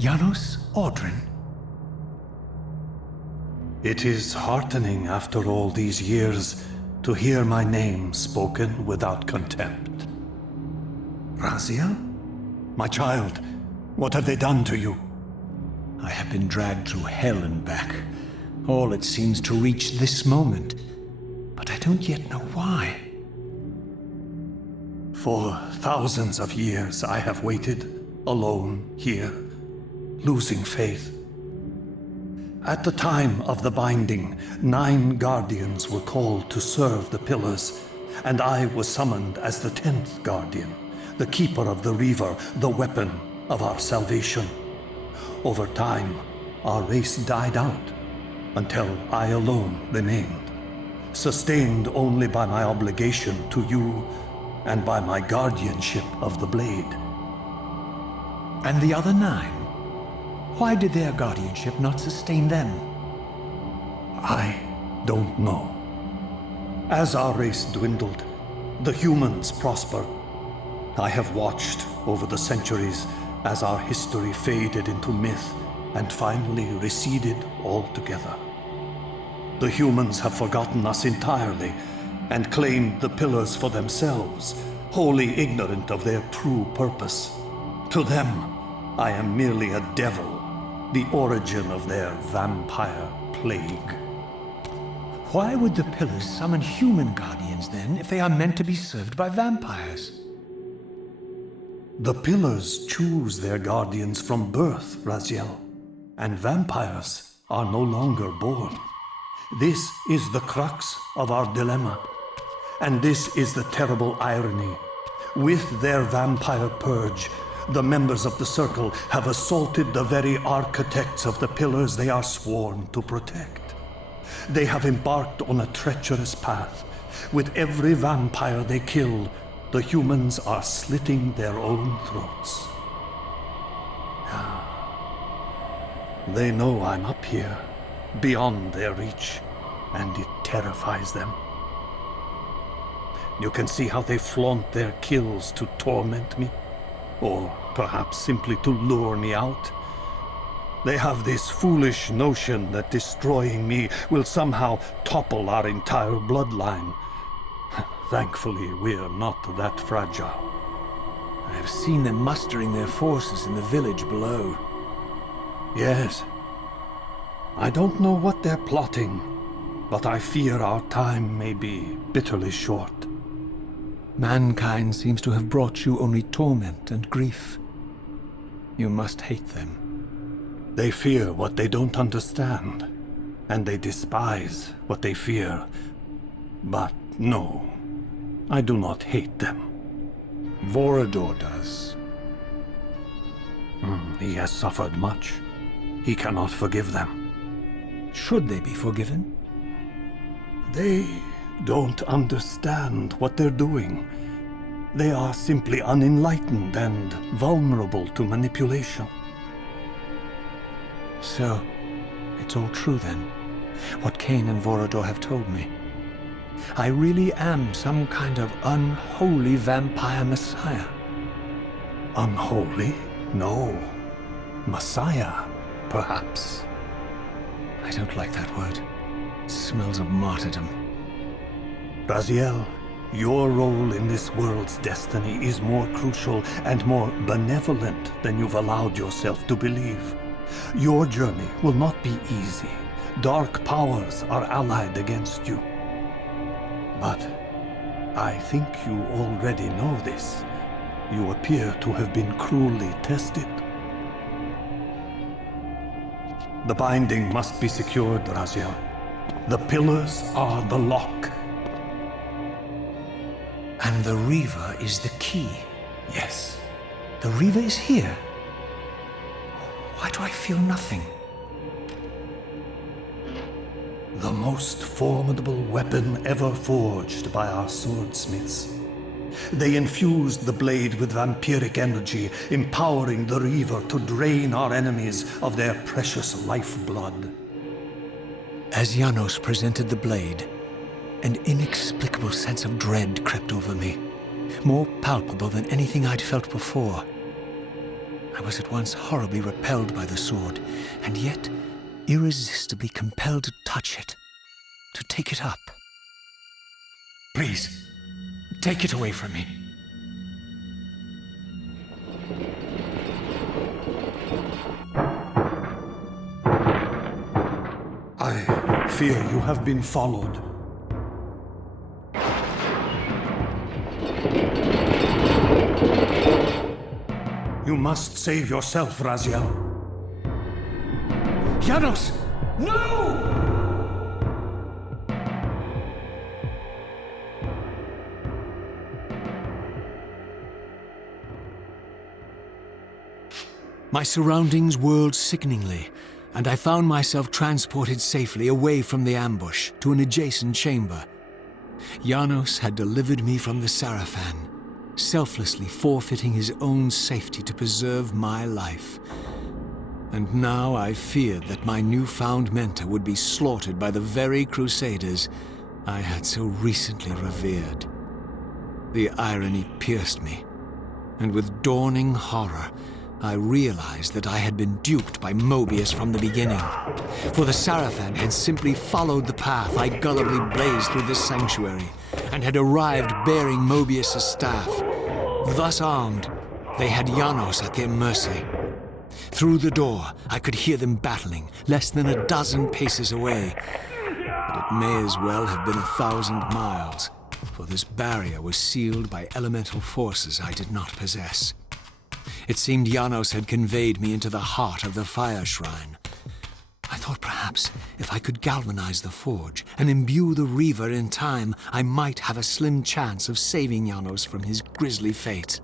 Janos Audrin? It is heartening after all these years to hear my name spoken without contempt. Raziel? My child, what have they done to you? I have been dragged through hell and back. All it seems to reach this moment. But I don't yet know why. For thousands of years I have waited, alone here, losing faith. At the time of the binding, 9 guardians were called to serve the pillars, and I was summoned as the 10th guardian, the keeper of the Reaver, the weapon of our salvation. Over time, our race died out, until I alone remained, sustained only by my obligation to you and by my guardianship of the blade. And the other 9? Why did their guardianship not sustain them? I don't know. As our race dwindled, the humans prospered. I have watched over the centuries as our history faded into myth and finally receded altogether. The humans have forgotten us entirely and claimed the pillars for themselves, wholly ignorant of their true purpose. To them, I am merely a devil, the origin of their vampire plague. Why would the pillars summon human guardians then, if they are meant to be served by vampires? The pillars choose their guardians from birth, Raziel, and vampires are no longer born. This is the crux of our dilemma, and this is the terrible irony. With their vampire purge, the members of the Circle have assaulted the very architects of the pillars they are sworn to protect. They have embarked on a treacherous path. With every vampire they kill, the humans are slitting their own throats. They know I'm up here, beyond their reach, and it terrifies them. You can see how they flaunt their kills to torment me, or perhaps simply to lure me out. They have this foolish notion that destroying me will somehow topple our entire bloodline. Thankfully, we're not that fragile. I have seen them mustering their forces in the village below. Yes. I don't know what they're plotting, but I fear our time may be bitterly short. Mankind seems to have brought you only torment and grief. You must hate them. They fear what they don't understand, and they despise what they fear. But no, I do not hate them. Vorador does. He has suffered much. He cannot forgive them. Should they be forgiven? They don't understand what they're doing. They are simply unenlightened and vulnerable to manipulation. So, it's all true then, what Kain and Vorador have told me. I really am some kind of unholy vampire messiah. Unholy? No. Messiah, perhaps. I don't like that word. It smells of martyrdom. Raziel, your role in this world's destiny is more crucial and more benevolent than you've allowed yourself to believe. Your journey will not be easy. Dark powers are allied against you. But I think you already know this. You appear to have been cruelly tested. The binding must be secured, Raziel. The pillars are the lock. And the Reaver is the key. Yes. The Reaver is here. Why do I feel nothing? The most formidable weapon ever forged by our swordsmiths. They infused the blade with vampiric energy, empowering the Reaver to drain our enemies of their precious lifeblood. As Janos presented the blade, an inexplicable sense of dread crept over me, more palpable than anything I'd felt before. I was at once horribly repelled by the sword, and yet irresistibly compelled to touch it, to take it up. Please, take it away from me. I fear you have been followed. You must save yourself, Raziel. Janos! No! My surroundings whirled sickeningly, and I found myself transported safely away from the ambush to an adjacent chamber. Janos had delivered me from the Sarafan, selflessly forfeiting his own safety to preserve my life. And now I feared that my newfound mentor would be slaughtered by the very crusaders I had so recently revered. The irony pierced me, and with dawning horror, I realized that I had been duped by Mobius from the beginning. For the Sarafan had simply followed the path I gullibly blazed through this sanctuary, and had arrived bearing Mobius's staff. Thus armed, they had Janos at their mercy. Through the door, I could hear them battling, less than a dozen paces away. But it may as well have been 1,000 miles, for this barrier was sealed by elemental forces I did not possess. It seemed Janos had conveyed me into the heart of the fire shrine. I thought perhaps if I could galvanize the forge and imbue the Reaver in time, I might have a slim chance of saving Janos from his grisly fate.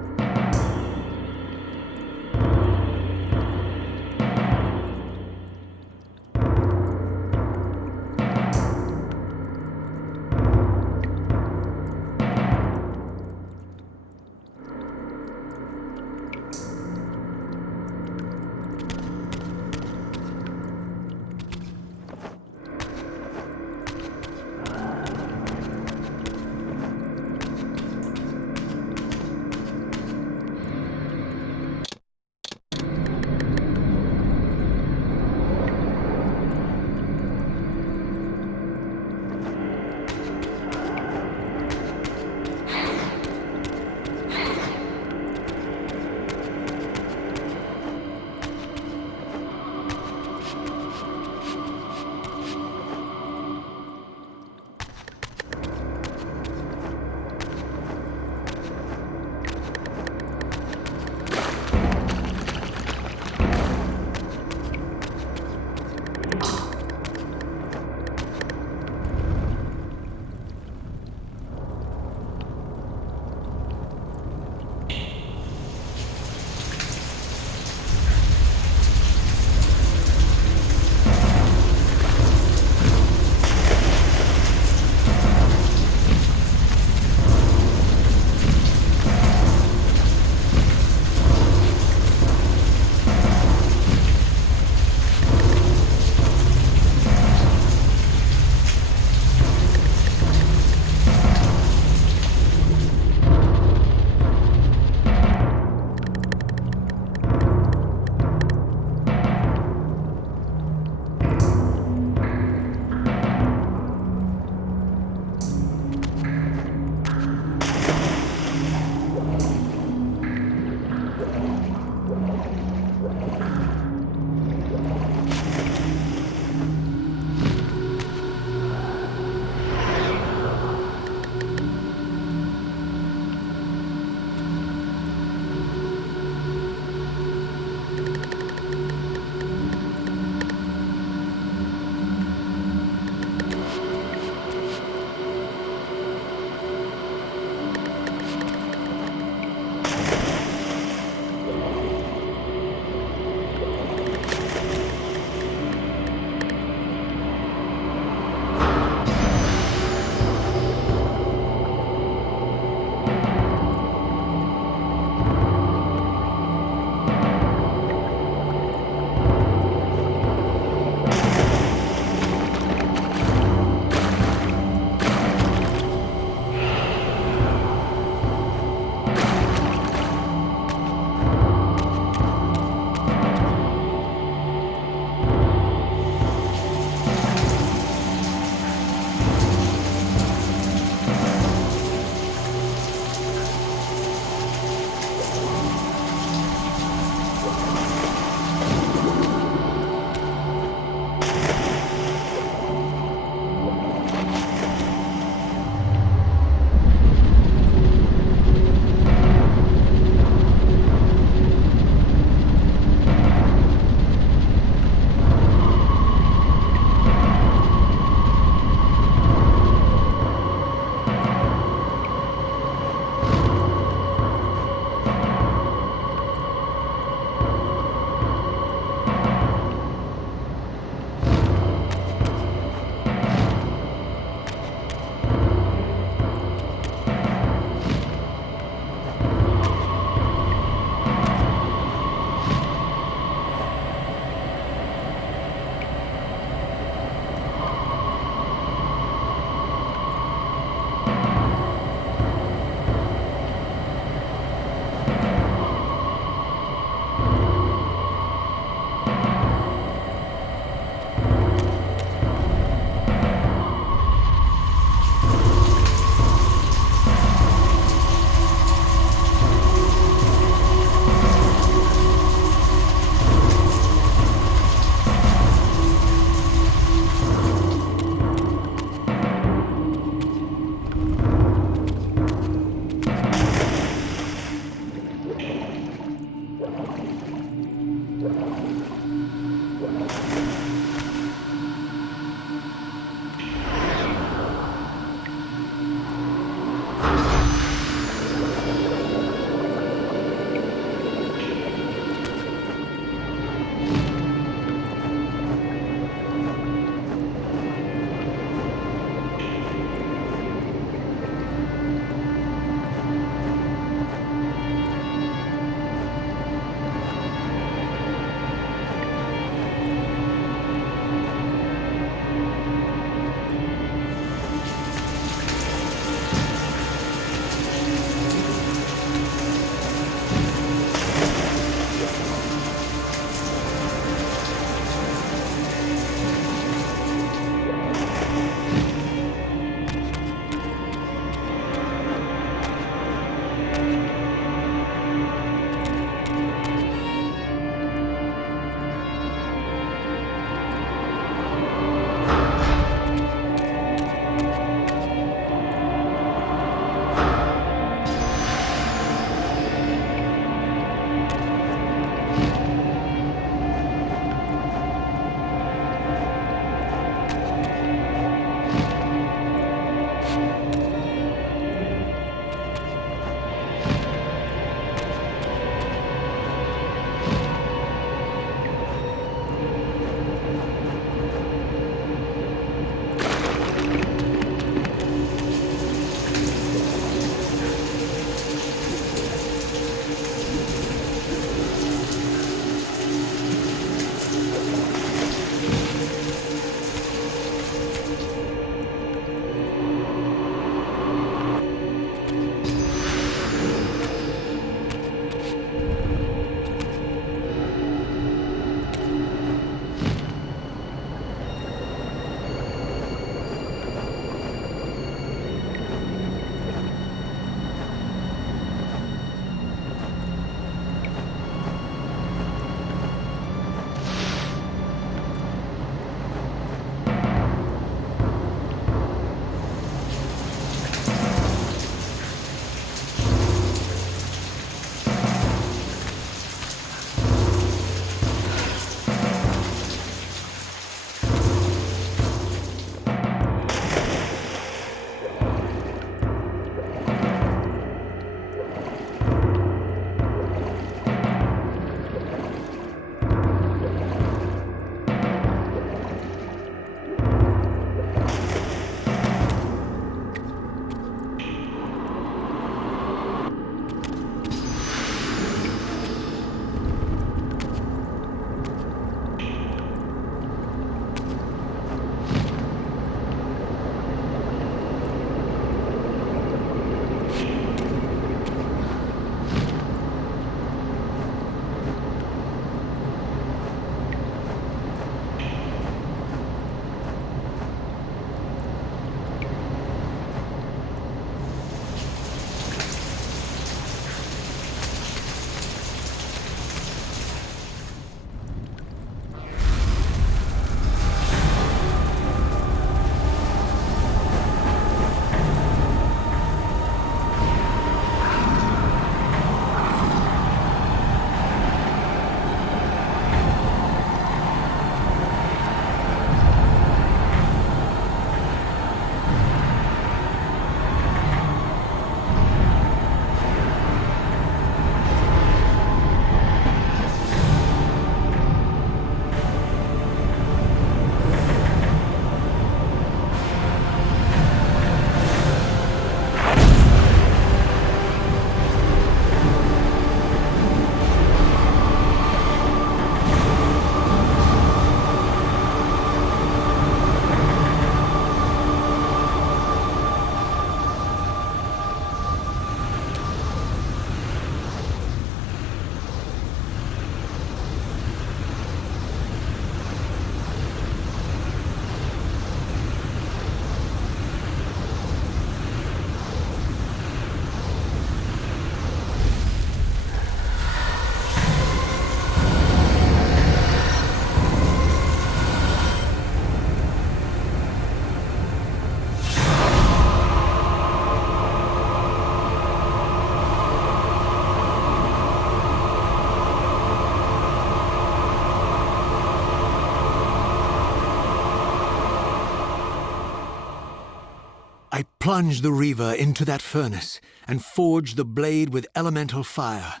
plunged the Reaver into that furnace and forged the blade with elemental fire.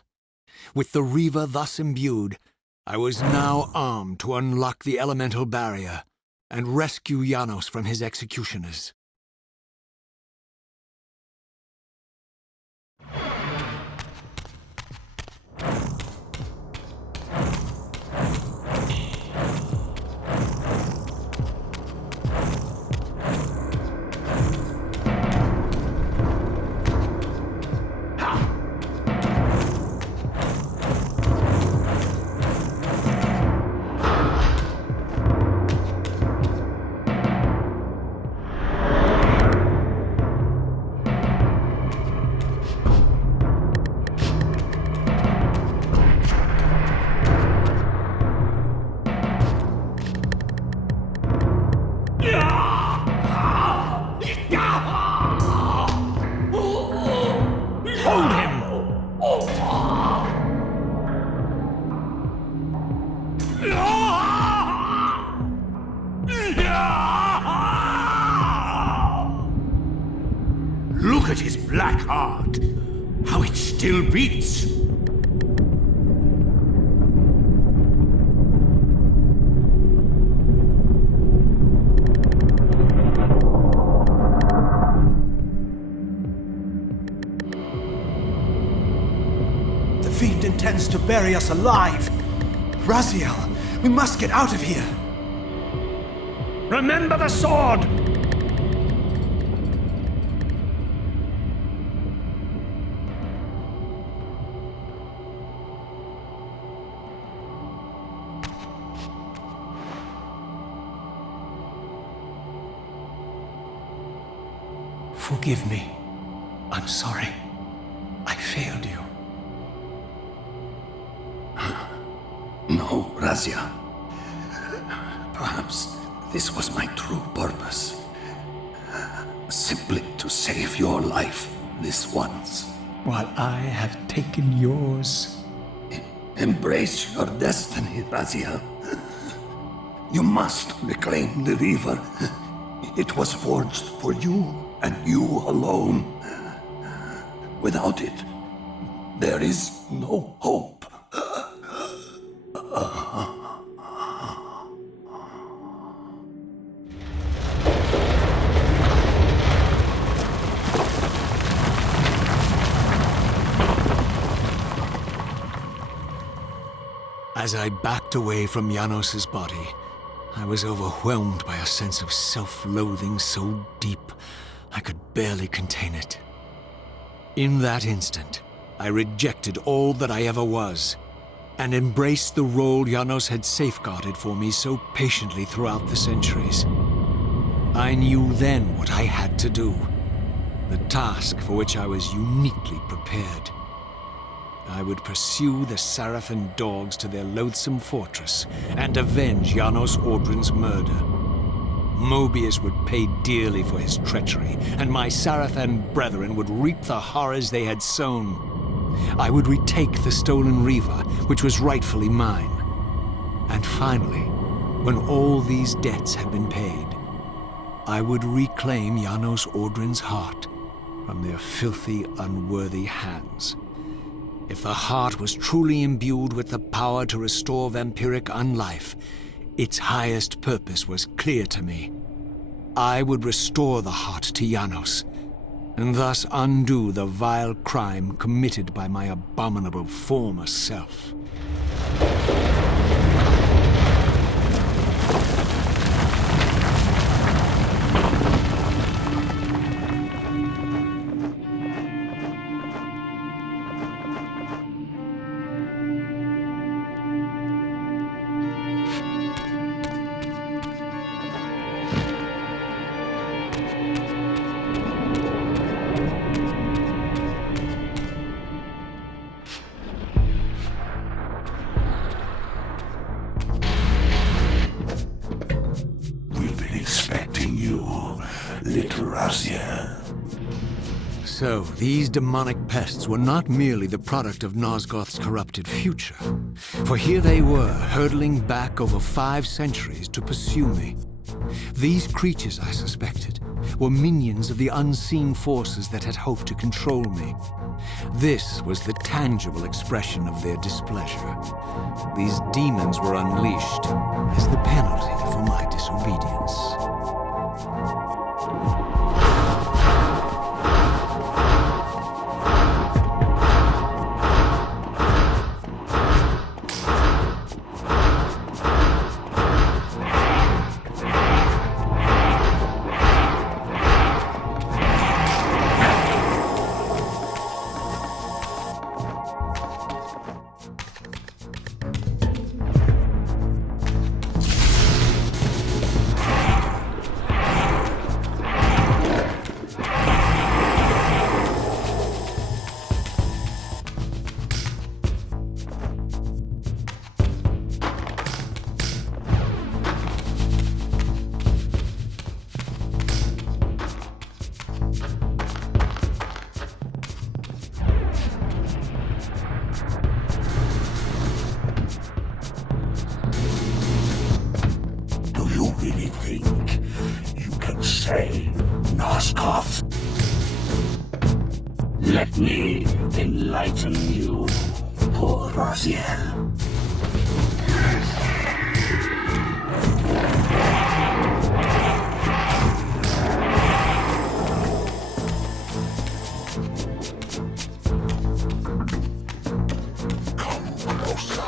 With the Reaver thus imbued, I was now armed to unlock the elemental barrier and rescue Janos from his executioners. Hold him! Look at his black heart! How it still beats! The fiend intends to bury us alive! Raziel, we must get out of here! Remember the sword! Forgive me. I'm sorry. I failed you. No, Razia. Perhaps this was my true purpose. Simply to save your life this once. While I have taken yours. Embrace your destiny, Razia. You must reclaim the Reaver. It was forged for you and you alone. Without it, there is no hope. As I backed away from Janos's body, I was overwhelmed by a sense of self-loathing so deep I could barely contain it. In that instant, I rejected all that I ever was, and embraced the role Janos had safeguarded for me so patiently throughout the centuries. I knew then what I had to do, the task for which I was uniquely prepared. I would pursue the Sarafan dogs to their loathsome fortress and avenge Janos Audrin's murder. Mobius would pay dearly for his treachery, and my Sarafan brethren would reap the horrors they had sown. I would retake the stolen Reaver, which was rightfully mine. And finally, when all these debts had been paid, I would reclaim Janos Audrin's heart from their filthy, unworthy hands. If the heart was truly imbued with the power to restore vampiric unlife, its highest purpose was clear to me. I would restore the heart to Janos, and thus undo the vile crime committed by my abominable former self. Little Razia. So, these demonic pests were not merely the product of Nosgoth's corrupted future, for here they were, hurtling back over 5 centuries to pursue me. These creatures, I suspected, were minions of the unseen forces that had hoped to control me. This was the tangible expression of their displeasure. These demons were unleashed as the penalty for my disobedience. Really think you can save Nosgoth? Let me enlighten you, poor Raziel. Come closer.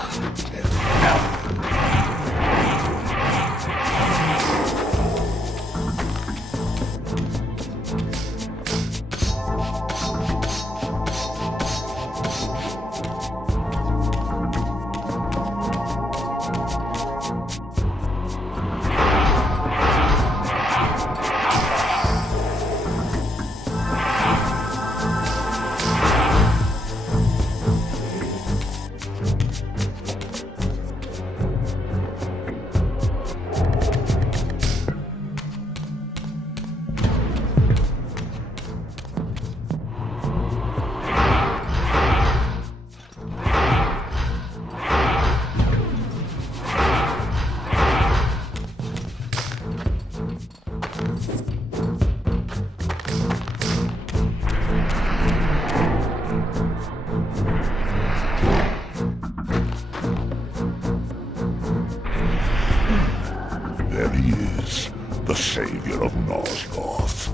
There he is, the savior of Nosgoth.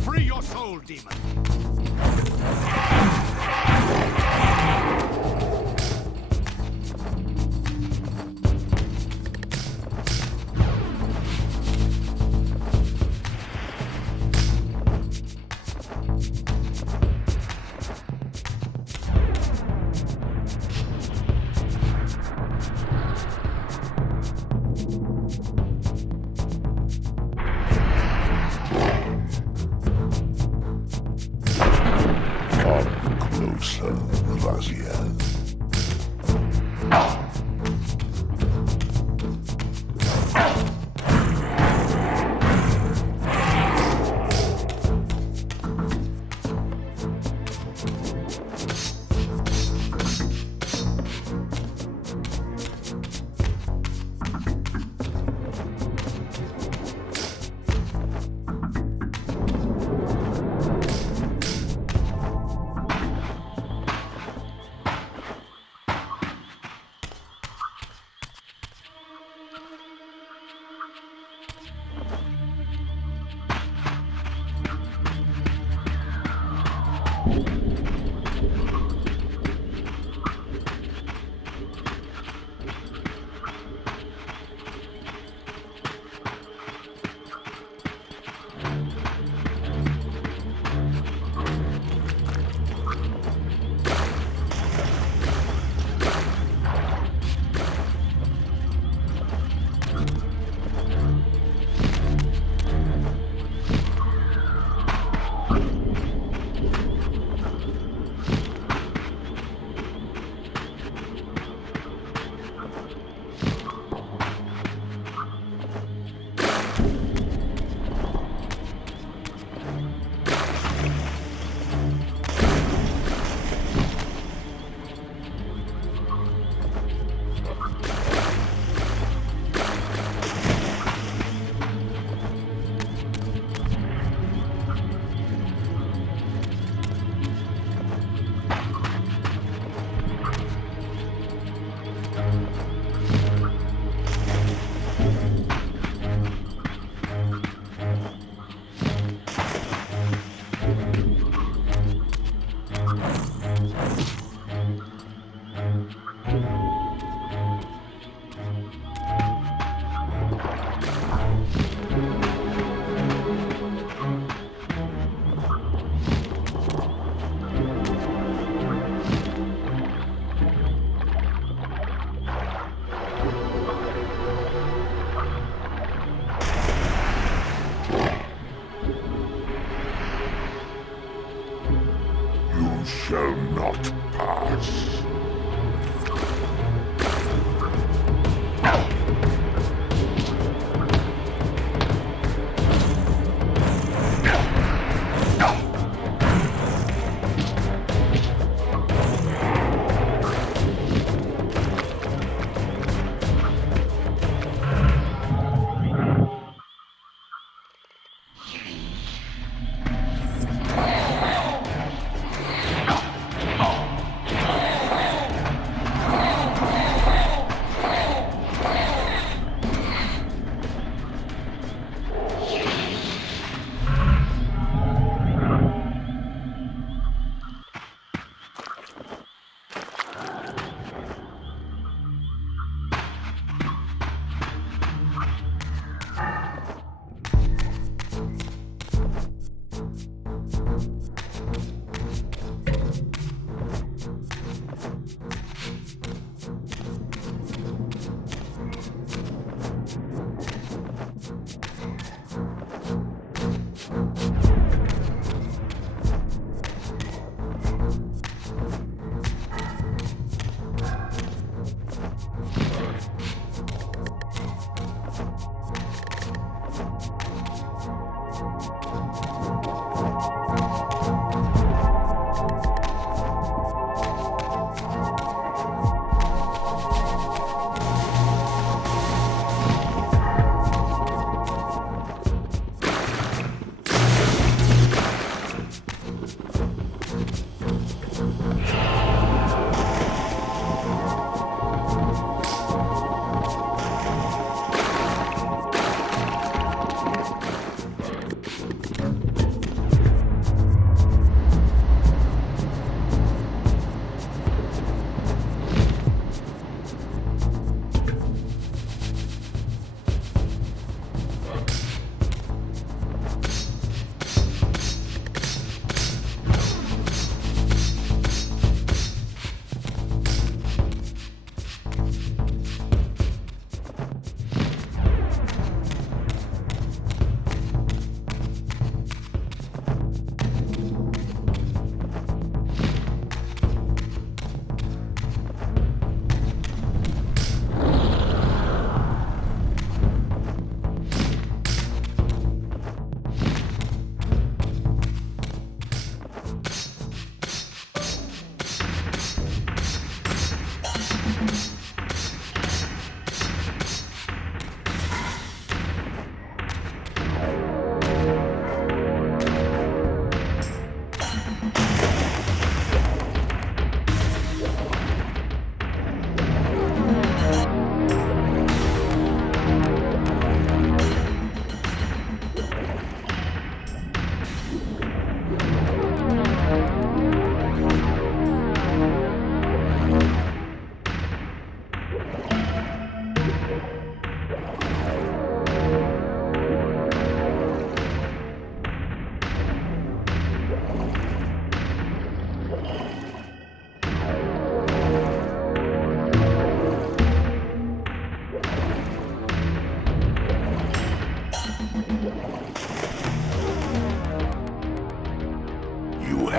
Free your soul, demon! Come closer, Raziel.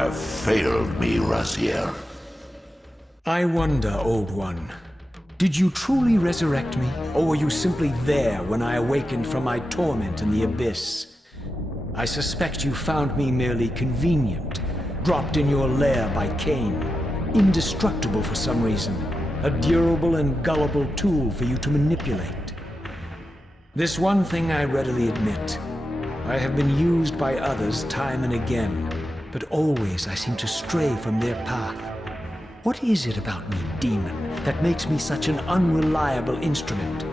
have failed me, Raziel. I wonder, Old One. Did you truly resurrect me, or were you simply there when I awakened from my torment in the abyss? I suspect you found me merely convenient, dropped in your lair by Kain, indestructible for some reason, a durable and gullible tool for you to manipulate. This one thing I readily admit. I have been used by others time and again, but always I seem to stray from their path. What is it about me, demon, that makes me such an unreliable instrument?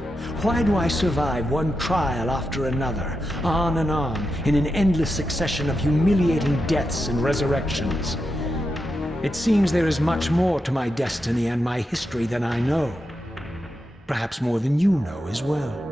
Why do I survive one trial after another, on and on, in an endless succession of humiliating deaths and resurrections? It seems there is much more to my destiny and my history than I know. Perhaps more than you know as well.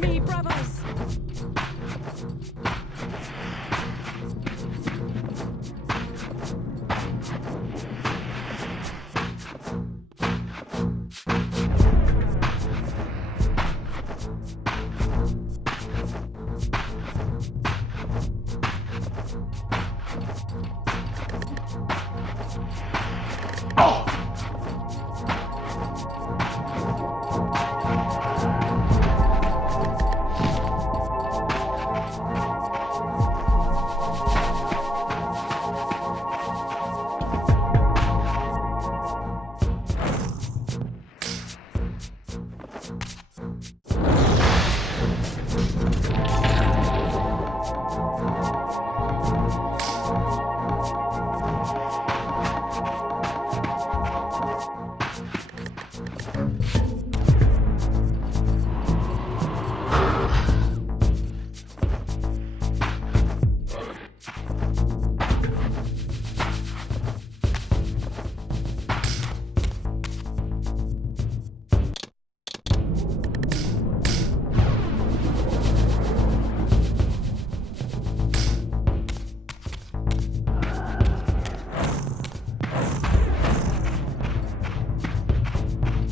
me, brothers!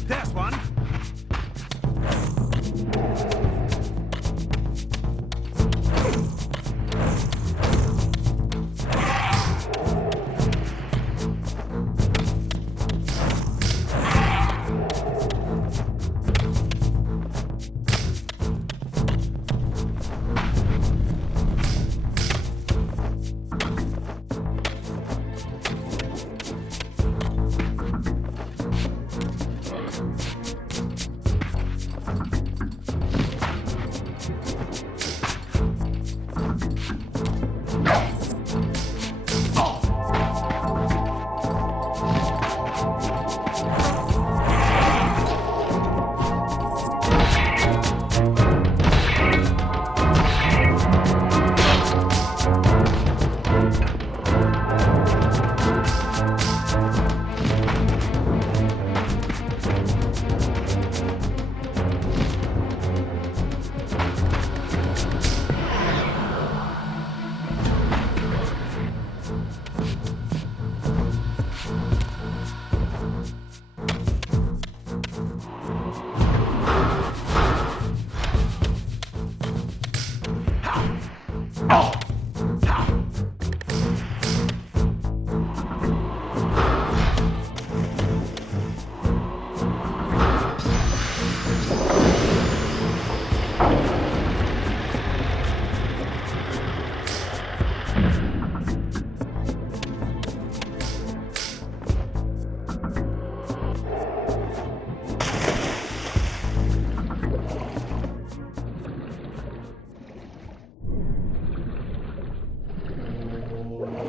There's one!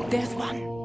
There's one.